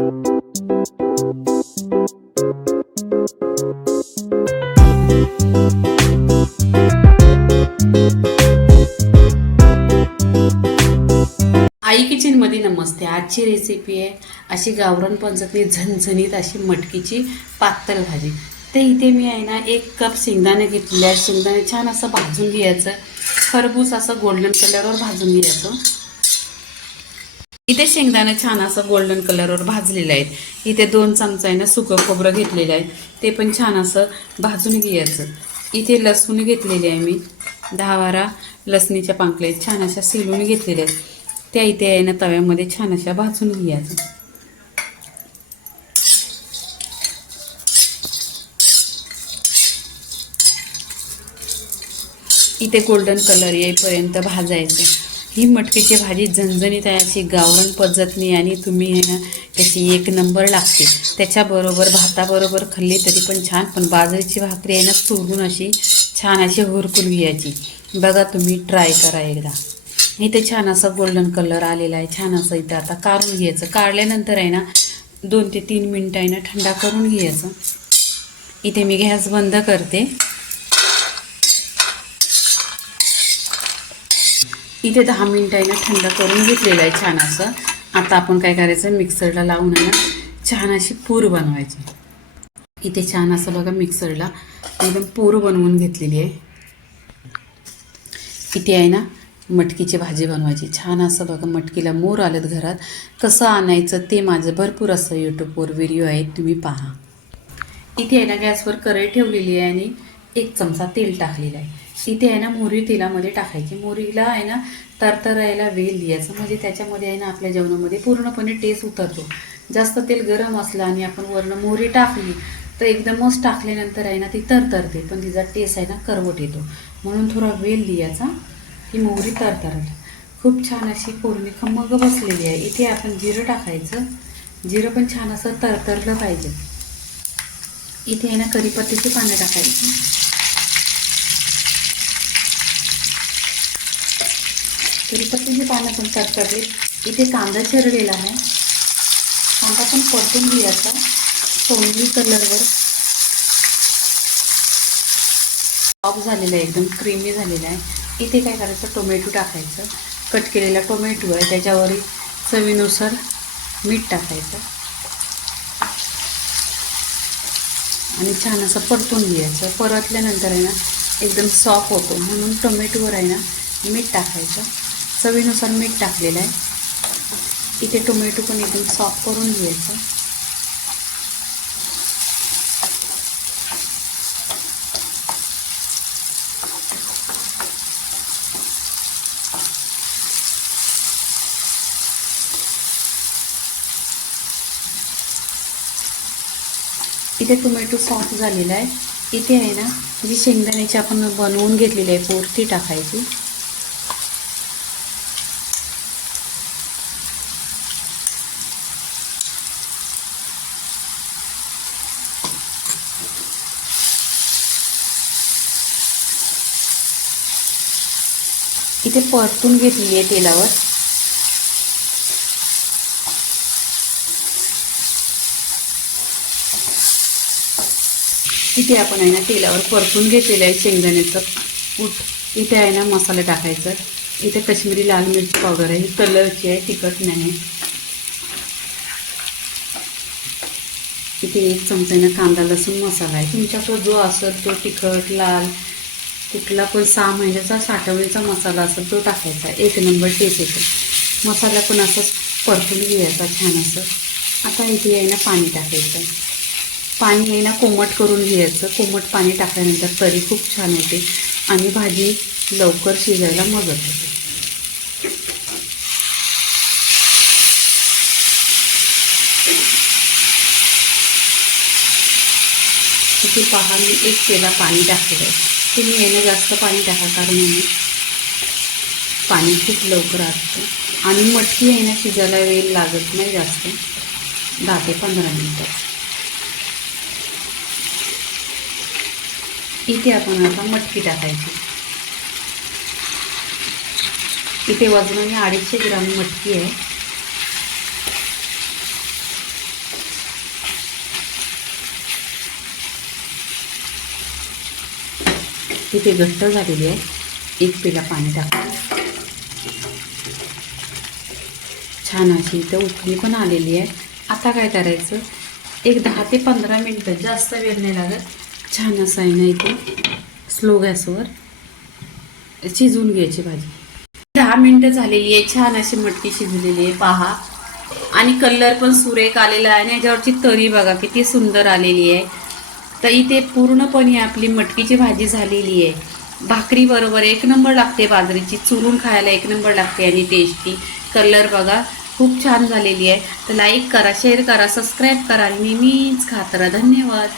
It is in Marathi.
आई किचनमध्ये नमस्ते. आजची रेसिपी आहे अशी गावरान पद्धतीने झणझणीत अशी मटकीची पातळ भाजी. ते इथे मी आहे ना 1 कप शेंगदाणे घेतलेले आहे. शेंगदाणे छान असं भाजून घ्यायचं, खरपूस असं गोल्डन कलरवर भाजून घ्यायचं. इथे शेंगदाणे छान असं गोल्डन कलरवर भाजलेले आहेत. इथे 2 चमचा आहे ना सुकं खोबरं घेतलेलं आहे, ते पण छान असं भाजून घ्यायचं. इथे लसूण घेतलेले आहे मी 10-12 लसणीच्या पाकळ्या छान अशा शिलून घेतलेल्या आहेत, त्या इथे आहे ना तव्यामध्ये छान अशा भाजून घ्यायचं. इथे गोल्डन कलर येईपर्यंत भाजायचं. ही मटकीची भाजी झणझणीत आहे अशी गावरान पद्धतीने, आणि तुम्ही आहे ना कशी 1 नंबर लागते. त्याच्याबरोबर भाताबरोबर खाल्ली तरी पण छान, पण बाजरीची भाकरी आहे ना चुरून अशी छान अशी हुरकून घ्यायची. बघा तुम्ही ट्राय करा एकदा. इथे छान असं गोल्डन कलर आलेला आहे. छान असं इथं आता काढून घ्यायचं. काढल्यानंतर आहे ना 2 ते 3 मिनटं आहे ना थंडा करून घ्यायचं. इथे मी गॅस बंद करते. इथे 10 मिनटं आहे ना थंड करून घेतलेलं आहे छान असं. आता आपण काय करायचं, मिक्सरला लावून आहे ना छान अशी पूर बनवायची. इथे छान असं बघा मिक्सरला एकदम पूर बनवून घेतलेली आहे. इथे आहे ना मटकीची भाजी बनवायची. छान असं बघा मटकीला मोर आलेत घरात, कसं आणायचं ते माझं भरपूर असं यूट्यूबवर व्हिडिओ आहेत, तुम्ही पहा. इथे आहे ना गॅसवर कढई ठेवलेली आहे आणि 1 चमचा तेल टाकलेलं आहे. इथे आहे ना मोहरी तेलामध्ये टाकायची. मोहरीला आहे ना तरतरायला वेल द्यायचं, म्हणजे त्याच्यामध्ये आहे ना आपल्या जेवणामध्ये पूर्णपणे टेस्ट उतरतो. जास्त तेल गरम असलं आणि आपण वरून मोहरी टाकली तर एकदमच टाकल्यानंतर आहे ना ती तरतरते, पण तिचा टेस्ट आहे ना करवट येतो. म्हणून थोडा वेल द्यायचा. ही मोहरी तरतरत खूप छान अशी फोडणी खमग बसलेली आहे. इथे आपण जिरं टाकायचं. जिरं पण छान असं तरतरलं पाहिजे. इथे आहे ना कढीपत्त्याची पानं टाकायची. कढीपत्त्याची पानं पण तरतरली. इथे कांदा चिरलेला आहे. कांदा पण परतून घ्यायचा सोनेरी कलरवर. सॉफ्ट झालेला आहे, एकदम क्रीमी झालेला आहे. इथे काय करायचं, टोमॅटो टाकायचं. कट केलेला टोमॅटो आहे, त्याच्यावर चवीनुसार मीठ टाकायचं आणि छान असं परतून घ्यायचं. परतल्यानंतर आहे ना एकदम सॉफ्ट होतो, म्हणून टोमॅटोवर आहे ना मीठ टाकायचं. चवीनुसार मीठ टाकलेलं आहे. इथे टोमॅटो पण एकदम सॉफ्ट करून घ्यायचं. इथे टोमॅटो सॉफ्ट झालेला आहे. इथे आहे ना जी शेंगदाण्याची आपण बनवून घेतलेली आहे पूड ती टाकायची. इथे परतून घेतलेली आहे तेलावर. इथे आपण आहे ना तेलावर परतून घेतलेलं आहे शेंगदाण्याचं कूट. इथे आहे ना मसाला टाकायचा. इथे काश्मीरी लाल मिरची पावडर आहे, ही कलरची आहे, तिखट नाही. इथे 1 चमचा आहे ना कांदा लसूण मसाला आहे. तुमच्याकडे जो असेल तो तिखट लाल कुठला पण 6 महिन्याचा साठवणीचा मसाला असेल तो टाकायचा. 1 नंबर टेस्ट येतो. मसाला पण असंच परतून घ्यायचा छान असं. आता इथे आहे ना पाणी टाकायचं. पाणी आहे ना कोमट करून घ्यायचं. कोमट पाणी टाकल्यानंतर तरी खूप छान होते आणि भाजी लवकर शिजायला मदत होते. इथे पहा मी 1 पेला पाणी टाकलेलं आहे. तुम्ही आहे ना जास्त पाणी टाका, कारण पाणी खूप लवकर असतं आणि मटकी आहे ना शिजायला वेळ लागत नाही जास्त, 10 ते 15 मिनिटं. इथे आपण आता मटकी टाकायची. इथे वजनाने 250 ग्राम मटकी आहे. तिथे घट्ट झालेली आहे. 1 पेला पाणी टाकते. छान अशी इथं उकळी पण आलेली आहे. आता काय करायचं, एक 10 ते 15 मिनटं, जास्त वेळ नाही लागत, छान असं आहे ना इथे स्लो गॅसवर शिजवून घ्यायची भाजी. 10 मिनटं झालेली आहे. छान अशी मटकी शिजलेली आहे पहा. आणि कलर पण सुरेख आलेला आहे आणि याच्यावरची तरी बघा किती सुंदर आलेली आहे. तर इथे पूर्णपणे आपली मटकीची भाजी झालेली आहे. भाकरी बरोबर 1 नंबर लागते, बाजरीची चुरून खायला 1 नंबर लागते आणि टेस्टी. कलर बघा खूप छान झालेली आहे. तर लाईक करा, शेअर करा, सबस्क्राईब करा आणि नेहमीच खात राहा. धन्यवाद.